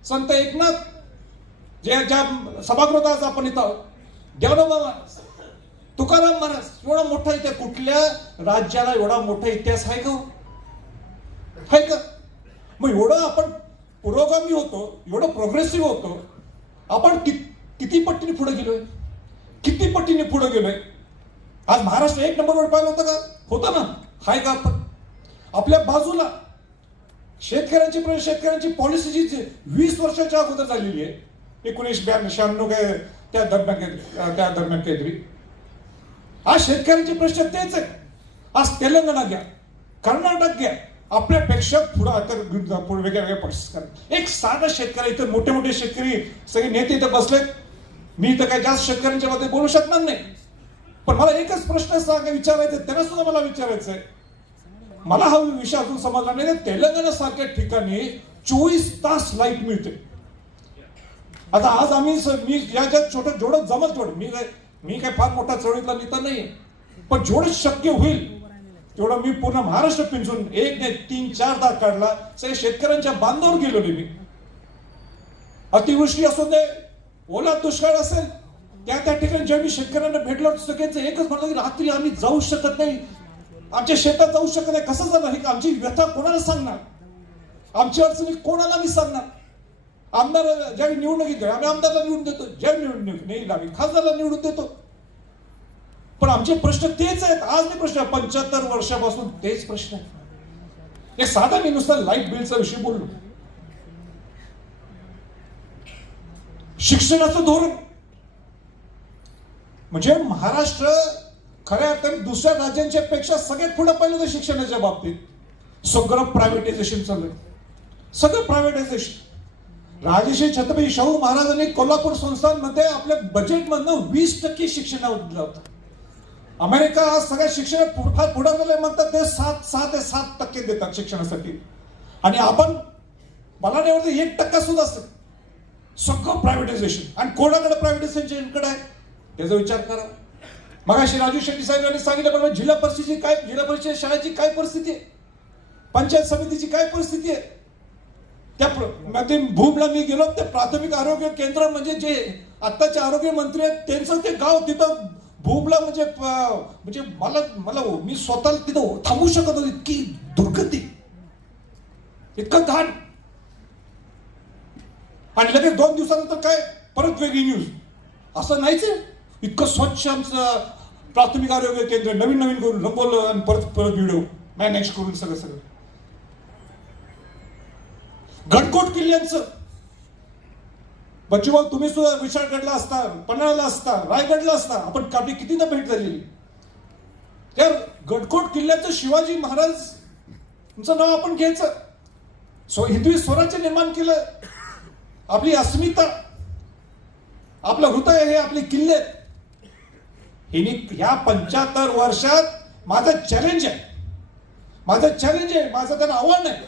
संत एकनाथ, ज्या सभागृहात आपण इथं, ज्ञानोबा महाराज, तुकाराम महाराज, एवढा मोठा इतिहास. कुठल्या राज्याला एवढा मोठा इतिहास आहे का? आहे का? मग एवढं आपण पुरोगामी होतो, एवढं प्रोग्रेसिव्ह होतो, आपण किती पट्टीने पुढे गेलोय? किती पट्टीने पुढे गेलोय? आज महाराष्ट्र 1 नंबरवर पाहिलं होतं का? होतं ना? हाय का? आपण आपल्या बाजूला शेतकऱ्यांची पॉलिसी जी 20 वर्षाच्या अगोदर झालेली आहे, 1992 काय त्या दरम्यान काहीतरी. आज शेतकऱ्यांचे प्रश्न तेच आहे. आज तेलंगणा घ्या, कर्नाटक घ्या, आपल्यापेक्षा पुढे वेगळ्या परिस्थिती. एक साधा शेतकरी, इथं मोठे शेतकरी सगळे नेते इथं बसलेत. मी इथं काही जास्त शेतकऱ्यांच्या मध्ये बोलू शकणार नाही, पण मला एकच प्रश्न विचारायचा, त्यांना सुद्धा मला विचारायचं आहे. मला हा विषय अजून समजला नाही. तेलंगणा सारख्या ठिकाणी 24 तास लाईट मिळते. आता आज मी याच्यात जेवढं जमत तेवढं, मी काय फार मोठा चळवळीतला नेता नाहीये, पण जेवढं शक्य होईल तेवढं मी पूर्ण महाराष्ट्र पिंजून 1 नाही 3-4 तास काढला. सगळे शेतकऱ्यांच्या बांधावर गेलो मी. अतिवृष्टी असू दे, ओला दुष्काळ असेल, त्या ठिकाणी जेव्हा मी शेतकऱ्यांना भेटलो, सगळ्यांचं एकच म्हणलं की रात्री आम्ही जाऊ शकत नाही, आमच्या शेतात जाऊ शकत नाही. कसं झालं हे? आमची व्यथा कोणाला सांगणार? आमची अडचणी कोणाला मी सांगणार? आमदार ज्यावेळी निवडणूक येते आम्ही आमदारला निवडून देतो, ज्यावेळी निवडणूक नाही आम्ही खासदारला निवडून देतो. पण आमचे प्रश्न तेच आहेत. आज नाही प्रश्न, 75 वर्षापासून तेच प्रश्न आहे. एक साधा मी नुसता लाईट बिलचा विषय बोललो. शिक्षणाचं धोरण म्हणजे महाराष्ट्र खऱ्या अर्थाने दुसऱ्या राज्यांच्या पेक्षा सगळ्यात पुढे पाहिलं होतं शिक्षणाच्या बाबतीत. सगळं प्रायव्हेटायझेशन चालू आहे, सगळं प्रायव्हेटायझेशन. राजश्री छत्रपती शाहू महाराजांनी कोल्हापूर संस्थांमध्ये आपल्या बजेटमधनं 20% शिक्षणावर दिलं होतं. अमेरिका आज सगळ्या शिक्षणात फार पुढे म्हणतात, ते 7% देतात शिक्षणासाठी, आणि आपण मला नाही वाटतं 1% सुद्धा असेल. सगळं प्रायव्हेटायझेशन. आणि कोणाकडे प्रायव्हेटायझेशनकडे आहे त्याचा विचार करा. मगाशी राजू शेट्टी साहेबांनी सांगितलं, जिल्हा परिषद शाळेची काय परिस्थिती आहे, पंचायत समितीची काय परिस्थिती आहे. त्या भूमला मी गेलो, ते प्राथमिक आरोग्य केंद्र म्हणजे जे आत्ताचे आरोग्य मंत्री आहेत त्यांचं ते गाव तिथं भूमला म्हणजे मला मी स्वतः तिथं थांबू शकत होतो. इतकी दुर्गती, इतकं घाण. आणि लगेच 2 दिवसानंतर काय परत वेगळी न्यूज. असं नाहीच आहे. इतकं स्वच्छ आमचं प्राथमिक आरोग्य केंद्र नवीन नवीन करून रंगवलं आणि परत परत व्हिडिओ मॅनेज करून सगळं गडकोट किल्ल्यांचं. बच्चूभाऊ तुम्ही सुद्धा विशाळगडला असता, पन्हाळ्याला असता, रायगडला असता, आपण आपली कितीदा भेट झालेली. त्या गडकोट किल्ल्याचं शिवाजी महाराजचं नाव आपण घ्यायचं. हिंदवी स्वराज्य निर्माण केलं. आपली अस्मिता, आपलं हृदय हे आपले किल्ले. ह्या 75 वर्षात माझं चॅलेंज आहे, माझं त्यांना आव्हान आहे.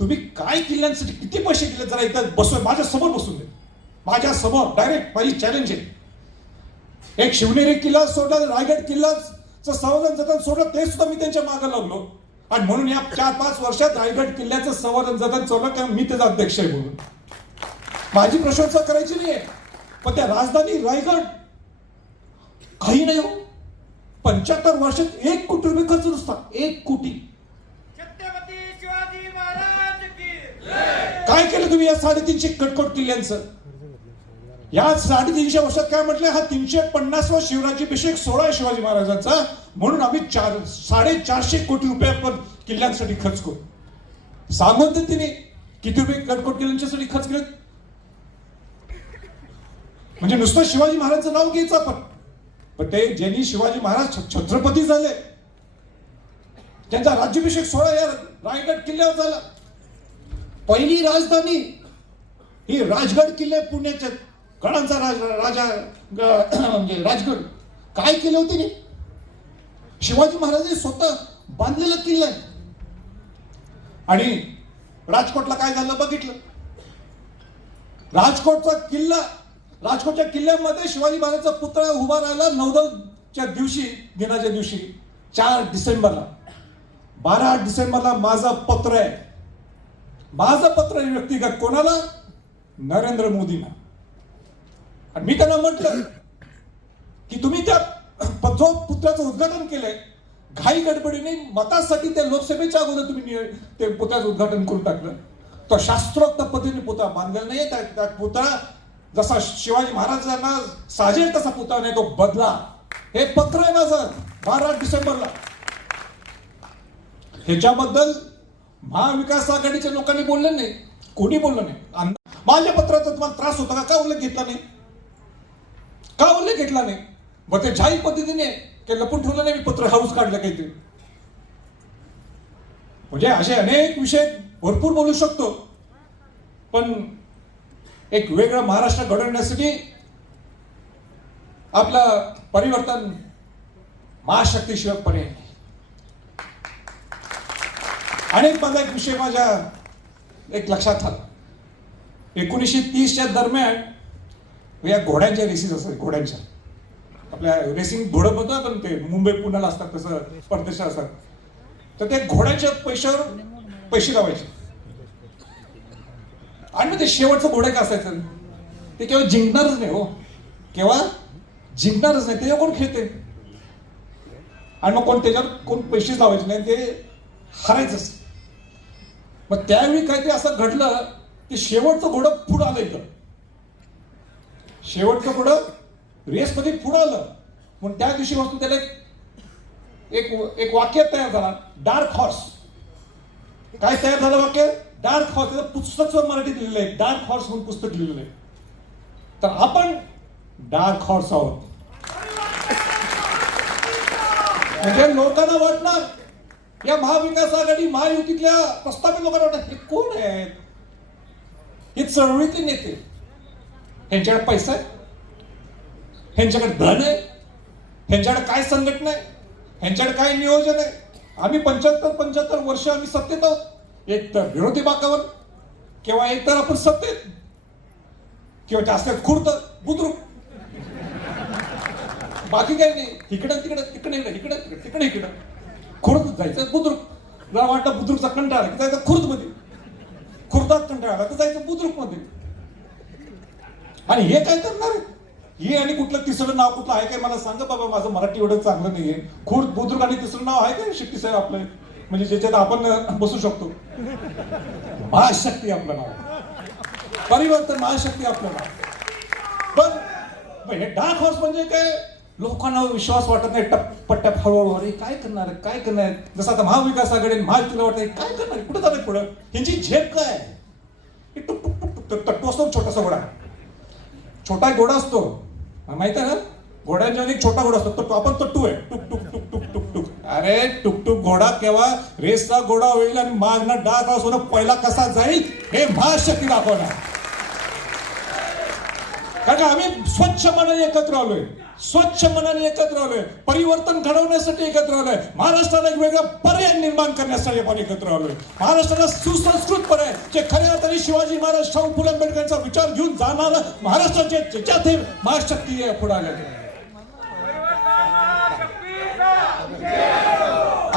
तुम्ही काय किल्ल्यांसाठी किती पैसे दिले जरा इथं बसून माझ्या समोर बसून दे. माझ्या समोर डायरेक्ट माझी चॅलेंज आहे. एक शिवनेरी किल्ला सोडला, रायगड किल्ल्याचं संवर्धन जतन सोडलं, ते सुद्धा मी त्यांच्या मागे लागलो. आणि म्हणून या 4-5 वर्षात रायगड किल्ल्याचं संवर्धन जतन चाललं, कारण मी त्याचा अध्यक्ष आहे म्हणून. माझी प्रशंसा करायची नाहीये, पण त्या राजधानी रायगड काही नाही हो. 75 वर्षात 1 कोटी रुपये खर्च नुसता 1 कोटी. छत्रपती शिवाजी महाराज की काय केलं तुम्ही या 350 गडकोट किल्ल्यांचं? या 350 वर्षात काय म्हटलं, हा 350वा शिवराज्याभिषेक सोहळा आहे शिवाजी महाराजांचा, म्हणून आम्ही 450 कोटी रुपये आपण किल्ल्यांसाठी खर्च करू. सांगून तर तिने किती रुपये गडकोट किल्ल्यांच्यासाठी खर्च केले. म्हणजे नुसतं शिवाजी महाराजांचं नाव घ्यायचं आपण, पण ते ज्यांनी शिवाजी महाराज छत्रपती झाले, त्यांचा राज्याभिषेक सोहळा या रायगड किल्ल्यावर झाला. पहिली राजधानी ही राजगड किल्ले, पुण्याच्या गडांचा राजा म्हणजे राजगड. काय केलं होते शिवाजी महाराजांनी स्वतः बांधलेला किल्ला आहे. आणि राजकोटला काय झालं बघितलं. राजकोटच्या किल्ल्यामध्ये शिवाजी महाराजांचा पुतळा उभा राहिला नौदलच्या दिनाच्या दिवशी 4 डिसेंबरला. 12 डिसेंबरला माझं पत्र आहे व्यक्तिगत कोणाला, नरेंद्र मोदींना. आणि मी त्यांना म्हटलं की तुम्ही त्या पुतळ्याचं उद्घाटन केलंय घाई गडबडीने, मतासाठी त्या लोकसभेच्या अगोदर तुम्ही ते पुतळ्याचं उद्घाटन करून टाकलं. तो शास्त्रोक्त पद्धतीने पुतळा बांधलेला नाही. त्या पुतळा जसा शिवाजी महाराजांना साजेल तसा पुतळा नाही, तो बदला. हे पत्र आहे माझं 12 डिसेंबरला. ह्याच्याबद्दल महाविकास आघाडीच्या लोकांनी बोलले नाही, कोणी बोललं नाही. माझ्या पत्राचा तुम्हाला त्रास होता का उल्लेख घेतला नाही? का उल्लेख घेतला नाही? मग ते जाहीर पद्धतीने लपून ठेवलं नाही, मी पत्र हाऊस काढलं काहीतरी. म्हणजे असे अनेक विषय भरपूर बोलू शकतो, पण एक वेगळं महाराष्ट्र घडवण्यासाठी आपलं परिवर्तन महाशक्तीशिवाय पर्याय नाही. आणि माझा एक विषय माझ्या एक लक्षात आला. 1930च्या दरम्यान या घोड्यांच्या रेसीस असतात, घोड्यांच्या आपल्या रेसिंग घोडं होतं आपण, ते मुंबई पुण्याला असतात तसं परदेशात असतात. तर ते घोड्याच्या पैशावर पैसे लावायचे. आणि मग ते शेवटचं घोडं काय असायचं, ते केव्हा जिंकणारच नाही हो, केव्हा जिंकणारच नाही. त्याच्यावर कोण खेळते, आणि मग त्याच्यावर कोण पैसेच लावायचे नाही, ते हरायचंच. मग त्यावेळी काहीतरी असं घडलं, ते शेवटचं घोडं पुढं आलं. इथं शेवटचं घोडं रेसमध्ये पुढं आलं, म्हणून त्या दिवशी पासून त्याला एक वाक्य तयार झाला, डार्क हॉर्स. काय तयार झालं वाक्य? Dark horse. त्याचं पुस्तक मराठीत लिहिलं आहे, डार्क हॉर्स म्हणून पुस्तक लिहिलेलं आहे. तर आपण डार्क हॉर्स आहोत. म्हणजे लोकांना वाटणार, या महाविकास आघाडी महायुतीतल्या प्रस्थापित लोकांना वाटणार हे कोण आहेत? हे चळवळीतले नेते. ह्यांच्याकडे पैसा आहे, ह्यांच्याकडे धन आहे, ह्यांच्याकडे काय संघटना आहे, ह्यांच्याकडे काय नियोजन आहे. आम्ही 75 वर्ष आम्ही सत्तेत आहोत. एक तर विरोधी बाकावर, किंवा एक तर आपण सत्तेत, किंवा जास्त खुर्द बुद्रुक. बाकी काही नाही. इकडं तिकडं खुर्द जायचं, बुद्रुक. जरा वाटतं बुद्रुकचा कंटाळा की जायचं खुर्द मध्ये, खुर्दात कंटाळा तर जायचं बुद्रुक मध्ये. आणि हे काय करणार? हे आणि कुठलं तिसरं नाव कुठलं आहे काय मला सांगा बाबा, माझं मराठी एवढं चांगलं नाहीये. खुर्द, बुद्रुक आणि तिसरं नाव आहे काय शेट्टी साहेब आपलं, म्हणजे ज्याच्यात आपण बसू शकतो? महाशक्ती आपलं नाव. परिवर्तन महाशक्ती आपल्याला. पण हे डार्क हॉर्स म्हणजे काय, लोकांना विश्वास वाटत नाही, टप्प्याटप्प्यात हळूहळू अरे काय करणार, जसं आता महाविकास आघाडी महायुतीला वाटत काय करणार, कुठं जाणार पुढं, ह्यांची झेप काय, हे टुक टुक टुक टुक टट्टू असतो छोटासा घोडा, छोटा घोडा असतो माहित आहे ना, घोड्यांच्या एक छोटा घोडा असतो, तो आपण तट्टू आहे, टुक टुक टुक टुक टुक टुक. अरे टुक टुक घोडा केव्हा रेसचा घोडा होईल आणि मागणं डार्क हॉर्स होणं पहिला कसा जाईल हे महाशक्ती दाखवणार. कारण आम्ही स्वच्छ मनाने एकत्र आलोय, परिवर्तन घडवण्यासाठी एकत्र आलोय, महाराष्ट्राला एक वेगळा पर्याय निर्माण करण्यासाठी आपण एकत्र आलोय, महाराष्ट्राला सुसंस्कृत पर्याय जे खऱ्या अर्थाने शिवाजी महाराज, शाहू फुले आंबेडकरांचा विचार घेऊन जाणार महाराष्ट्राचे ज्याच्यात हे महाशक्ती पुढे आले.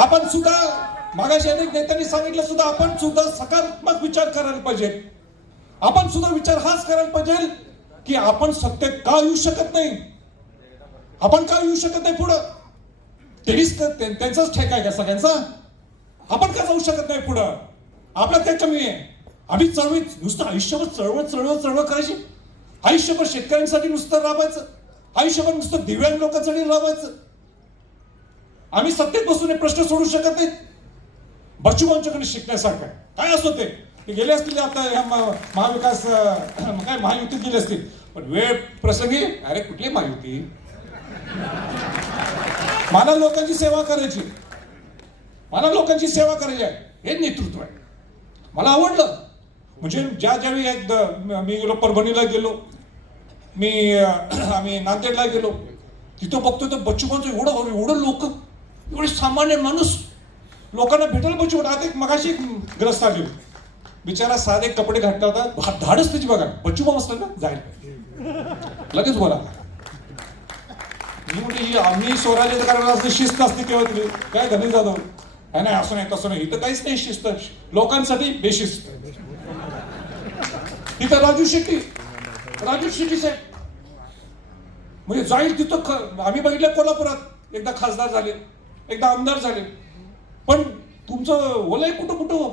आपण सुद्धा मागाशी अनेक नेत्यांनी सांगितलं सुद्धा, आपण सुद्धा सकारात्मक विचार करायला पाहिजे, आपण सुद्धा विचार हाच करायला पाहिजे की आपण सत्तेत का येऊ शकत नाही, आपण का येऊ शकत नाही पुढं, त्यांचाच ठेका आहे का सगळ्यांचा, आपण का जाऊ शकत नाही पुढं, आपला काय कमी आहे, आम्ही चळवळीत नुसतं आयुष्यभर चळवळ करायची, आयुष्यभर शेतकऱ्यांसाठी नुसतं राबायचं, आयुष्यभर नुसतं दिव्यांग लोकांसाठी राबायचं, आम्ही सत्तेत बसून हे प्रश्न सोडू शकत नाहीत. बच्चूभाऊंच्याकडे शिकण्यासारखं काय असतो ते गेले असतील आता ह्या महाविकास काय महायुतीत गेले असतील, पण वेळ प्रसंगी अरे कुठली महायुती, मला लोकांची सेवा करायची आहे, हे नेतृत्व आहे. मला आवडलं म्हणजे ज्यावेळी मी गेलो परभणीला गेलो, आम्ही नांदेडला गेलो, तिथं बघतो तर बच्चूभाऊंचं एवढं लोक, एवढे सामान्य माणूस लोकांना भेटायला बच्चूभाऊ. आता एक मगाशी ग्रस्त आले, बिचारा साधे कपडे घातला होता, धाडच त्याची बघा, बच्चूभाऊ असलं ना जाईल लगेच बोला. मी म्हणजे आम्ही स्वराज्य करायला असं शिस्त असते तेव्हा तुम्ही काय गणेश जाधव नाही असं नाही तसं नाही, इथं काहीच नाही शिस्त, लोकांसाठी बेशिस्त. इथं राजू शेट्टी साहेब म्हणजे जाईल तिथं, आम्ही बघितलं कोल्हापुरात एकदा खासदार झाले, एकदा आमदार झाले, पण तुमचं ओलय कुठं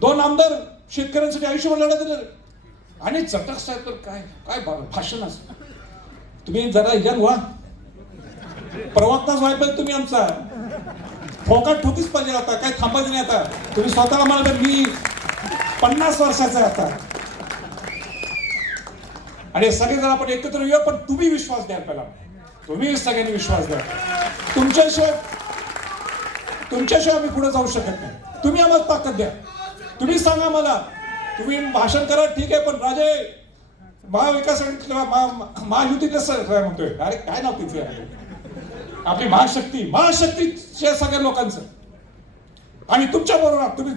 2 आमदार शेतकऱ्यांसाठी आयुष्यभर लढा दिलं, आणि चटक साहेब तर काय भाषण असं. तुम्ही जरा यंग व्हा, प्रवक्ताच व्हाय पाहिजे तुम्ही, आमचा फोकाट ठोकीच पाहिजे, आता काय थांबायचं नाही. आता तुम्ही स्वतःला मला मी 50 वर्षाचा आहे आता, आणि सगळे जर आपण एकत्र येऊ, पण तुम्ही विश्वास द्या पहिला, तुम्ही सगळ्यांनी विश्वास द्या. तुमच्याशिवाय आम्ही पुढे जाऊ शकत नाही. तुम्ही आम्हाला ताकद द्या, तुम्ही सांगा मला, तुम्ही भाषण करा ठीक आहे, पण राजे महाविकास महायुती कसं म्हणतोय, अरे काय नाव तिथे आपली महाशक्तीच्या सगळ्या लोकांचं, आणि तुमच्या बरोबर तुम्ही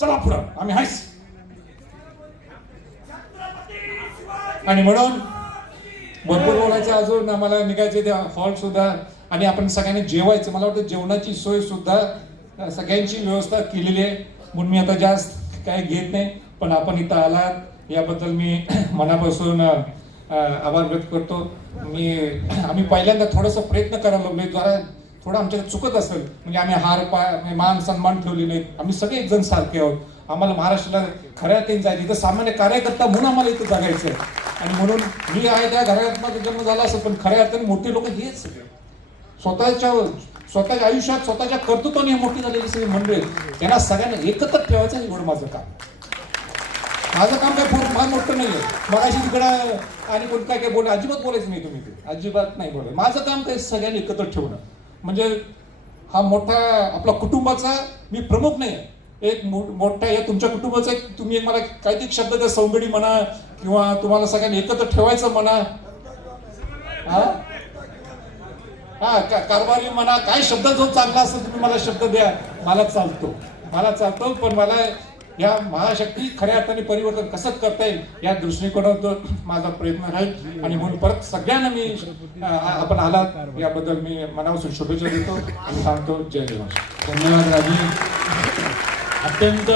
चला पुढं, आम्ही हायच. आणि म्हणून भरपूर बोलायचं, अजून आम्हाला निघायचे त्या हॉल सुद्धा, आणि आपण सगळ्यांनी जेवायचं. मला वाटतं जेवणाची सोय सुद्धा सगळ्यांची व्यवस्था केलेली आहे, म्हणून मी आता जास्त काय घेत नाही. पण आपण इथं आलात याबद्दल मी मनापासून आभार व्यक्त करतो. आम्ही पहिल्यांदा थोडंसं प्रयत्न करायला लागलोय, जरा थोडं आमच्याकडे चुकत असेल म्हणजे आम्ही मान सन्मान ठेवले नाहीत. आम्ही सगळे एक जण सारखे आहोत. आम्हाला महाराष्ट्राला खऱ्या अर्थाने जायचं, इथं सामान्य कार्यकर्ता म्हणून आम्हाला इथं जगायचं आहे. आणि म्हणून मी आहे त्या घरात माझा जन्म झाला असं, पण खऱ्या अर्थाने मोठे लोक हेच सगळे स्वतःच्या आयुष्यात स्वतःच्या कर्तृत्वाने मोठी झालेली सगळी मंडळी, त्यांना सगळ्यांना एकत्र ठेवायचं एवढं माझं काम. माझं काम काय फार मोठं नाहीये. मगाशी तिकडं आणि कोण काय बोल अजिबात बोलायचं नाही, तुम्ही ते अजिबात नाही बोलायचं. माझं काम काय सगळ्यांनी एकत्र ठेवणं, म्हणजे हा मोठा आपला कुटुंबाचा मी प्रमुख नाही, एक मोठा या तुमच्या कुटुंबाचा एक तुम्ही मला काहीतरी शब्द द्या, सौंगडी म्हणा किंवा तुम्हाला सगळ्यांनी एकत्र ठेवायचं म्हणा, हा कारभारी म्हणा, काय शब्द जो चांगला असेल तुम्ही मला शब्द द्या, मला चालतो. पण मला या महाशक्ती खऱ्या अर्थाने परिवर्तन कसं करता येईल या दृष्टिकोनातून माझा प्रयत्न राहील. आणि म्हणून परत सगळ्यांना मी आपण आलात याबद्दल मी मनापासून शुभेच्छा देतो आणि सांगतो जय जवान. धन्यवाद राजी. अत्यंत